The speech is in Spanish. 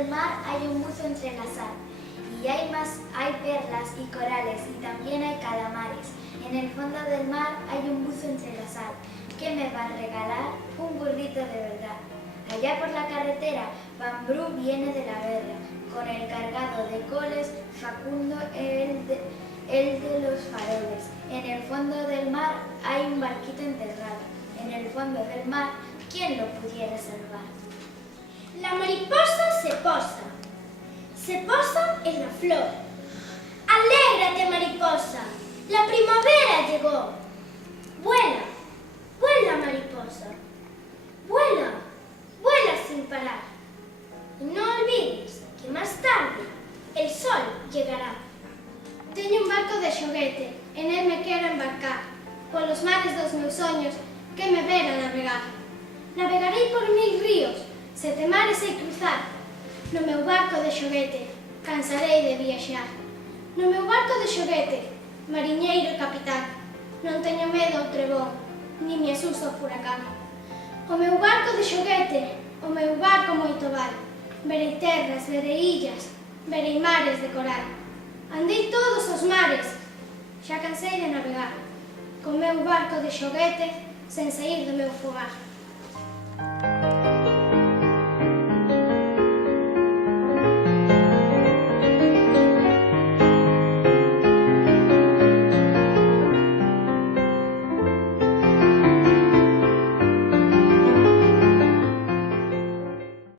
del mar hay un buzo entrelazado, y hay perlas y corales, y también hay calamares. En el fondo del mar hay un buzo entrelazado, que me va a regalar un burrito de verdad. Allá por la carretera, Bambrú viene de la guerra, con el cargado de coles, Facundo el de los faroles. En el fondo del mar hay un barquito enterrado. En el fondo del mar, ¿quién lo pudiera salvar? La mariposa se posa en la flor. Alégrate, mariposa, la primavera llegó. Vuela, vuela, mariposa, vuela, vuela sin parar. Y no olvides que más tarde el sol llegará. Teño un barco de xoguete, en él me quero embarcar, polos mares dos meus soños, que me ver a navegar. Navegarei por 1000 ríos, 7 mares hei cruzar. No meu barco de xoguete, cansarei de viaxar. No meu barco de xoguete, mariñeiro e capitán, non teño medo ao trebón, ni me asusta o furacán. O meu barco de xoguete, o meu barco moito vale. Verei terras, verei illas, verei mares de coral. Andei todos os mares, xa cansei de navegar, co meu barco de xoguete, sen saír do meu fogar.